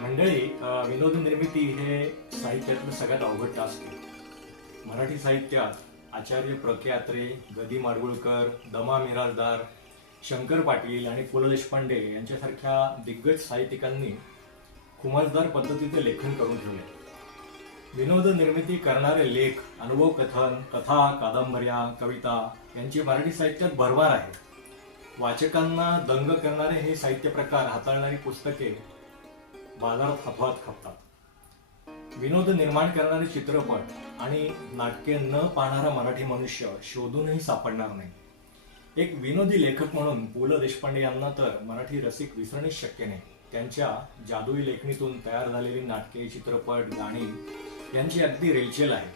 मंडळी, विनोद निर्मिती हे साहित्यातलं सगळ्यात अवघड टास्क आहे. मराठी साहित्यात आचार्य प्रख्यात्रे, गदी माडगुळकर, दमा मिरासदार, शंकर पाटील आणि पु ल देशपांडे यांच्यासारख्या दिग्गज साहित्यिकांनी खुमासदार पद्धतीचे लेखन करून ठेवले. विनोद निर्मिती करणारे लेख, अनुभव कथन, कथा, कादंबऱ्या, कविता यांची मराठी साहित्यात भरभर आहे. वाचकांना दंग करणारे हे साहित्य प्रकार हाताळणारी पुस्तके बाजारात हफात खपतात. विनोद निर्माण करणारे चित्रपट आणि नाटके न पाहणारा मराठी मनुष्य शोधूनही सापडणार नाही. एक विनोदी लेखक म्हणून पु ल देशपांडे यांना तर मराठी रसिक विसरणेच शक्य नाही. त्यांच्या जादुई लेखणीतून तयार झालेली नाटके, चित्रपट, गाणी यांची अगदी रेलचेल आहे.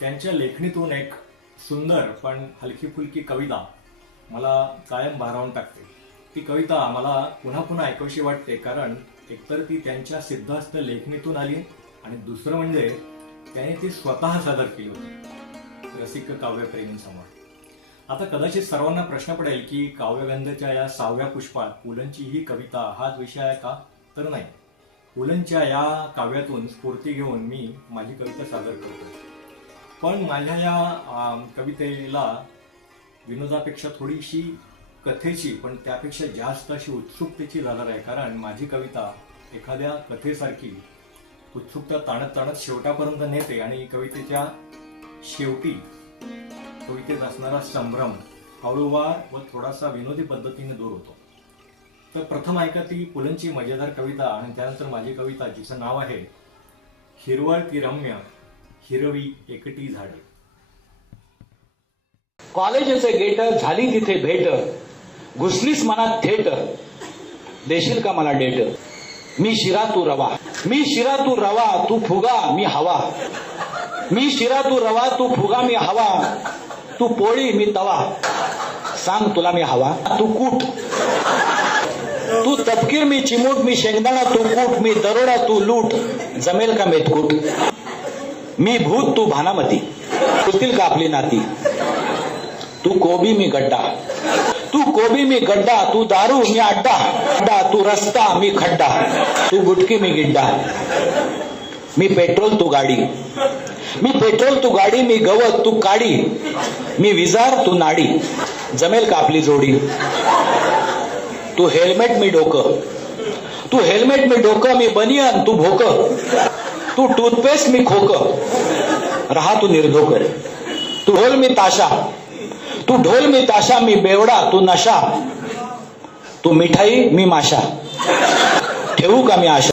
त्यांच्या लेखणीतून एक सुंदर पण हलकी फुलकी कविता मला कायम भारावून टाकते. ती कविता मला पुन्हा पुन्हा ऐकावीशी वाटते, कारण एकतर ती त्यांच्या सिद्धहस्त लेखणीतून आली आणि दुसरं म्हणजे त्याने ती स्वतः सादर केली होती रसिक काव्यप्रेमींसमोर. आता कदाचित सर्वांना प्रश्न पडेल की काव्यगंधेच्या या 6व्या पुष्पात पुलंची ही कविता हाच विषय आहे का? तर नाही. पुलंच्या या काव्यातून स्फूर्ती घेऊन मी माझी कविता सादर करतो. पण माझ्या या कवितेला विनोदापेक्षा थोडीशी कथेची, पण त्यापेक्षा जास्त अशी उत्सुकतेची झालर आहे. कारण माझी कविता एखाद्या कथेसारखी उत्सुकता ताणत ताणत शेवटापर्यंत नेते आणि कवितेच्या शेवटी कवितेत असणारा संभ्रम हळूवार व थोडासा विनोदी पद्धतीने दूर होतो. तर प्रथम ऐका ती पुलंची मजेदार कविता आणि त्यानंतर माझी कविता, जिचं नाव आहे हिरवळ ती रम्य हिरवी एकटी झाडे. कॉलेजचे गेट झाली तिथे भेट, घुसलीस मनात थेट, देशील का मला डेट. मी शिरा तू रवा, मी शिरा तू रवा, तू फुगा मी हवा. मी शिरा तू रवा, तू फुगा मी हवा. तू पोळी मी तवा, सांग तुला मी हवा. तू कूट, तू तपकीर मी चिमूट, मी शेंगदाणा तू कूट, मी दरोडा तू लूट, जमेल का मेतकूट. मी भूत तू भानामती, होतील का आपली नाती. तू कोबी मी गड्डा, तू कोबी मी गड्डा. तू दारू मी अड्डा, तू रस्ता मी खड्डा. तू गुटकी मी गिड्डा. मी पेट्रोल तू गाडी, मी पेट्रोल तू गाडी. मी गवत तू काडी, मी विजार तू नाडी, जमेल का आपली जोडी. तू हेल्मेट मी डोकं, तू हेल्मेट मी डोकं. मी बनियन तू भोकं, तू टूथपेस्ट मी खोकं. रहा तू निर्धोक. तू ढोल मी ताशा, तू ढोल मी ताशा. मी बेवडा तू नशा, तू मिठाई मी माशा. ठेवू का मी आशा.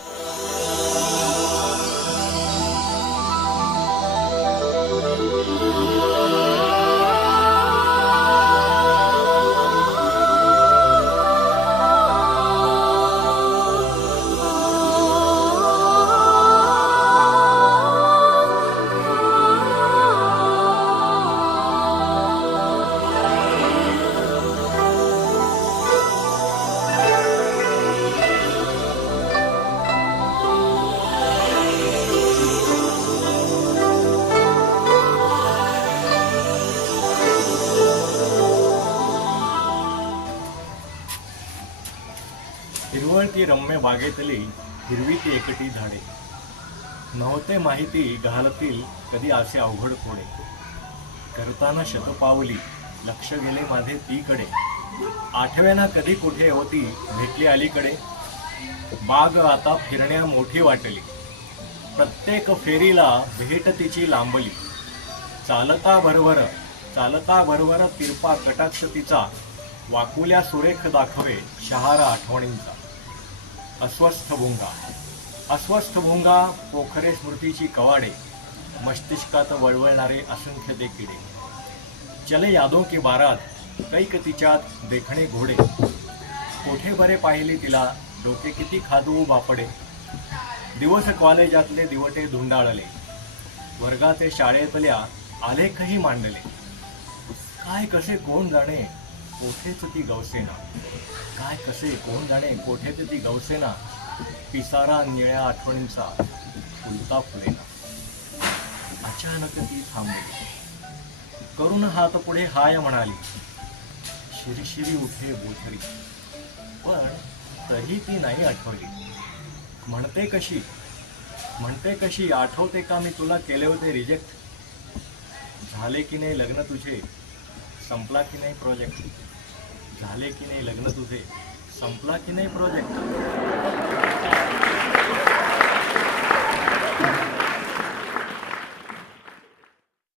हिरवळ ती रम्य बागेतली हिरवी ती एकटी झाडे. नव्हते माहिती घालतील कधी असे अवघड कोडे. करताना शतपावली लक्ष गेले माझे तीकडे. आठव्याना कधी कुठे होती भेटली अलीकडे. बाग आता फिरण्या मोठी वाटली. प्रत्येक फेरीला भेट तिची लांबली. चालता भरभर तिरपा कटाक्ष तिचा. वाकुल्या सुरेख दाखवे शहारा आठवणींचा. अस्वस्थ भुंगा पोखरे स्मृतीची कवाडे. मस्तिष्कात वळवळणारे असंख्य ते किडे. चले यादों की बारात कैक तिच्यात देखणे घोडे. कोठे बरे पाहिले तिला डोके किती खादू बापडे. दिवस कॉलेजातले दिवटे धुंडाळले. वर्गाचे शाळेतल्या आलेखही मांडले. काय कसे कोण जाणे कोठेच ती गवसेना. काय कसे कोण जाणे कोठेच ती गवसेना. पिसारा निळ्या आठवणींचा फुलता फुलेना. अचानक ती थांबली. करून हात पुढे हाय म्हणाली. शिरशिरी उठे बोथरी. पण तरी ती नाही आठवली. म्हणते कशी आठवते का मी तुला केले होते रिजेक्ट. झाले की नाही लग्न तुझे, संपला की नाही प्रोजेक्ट. झाले की नाही लग्न तुझे, संपला की नाही प्रोजेक्ट.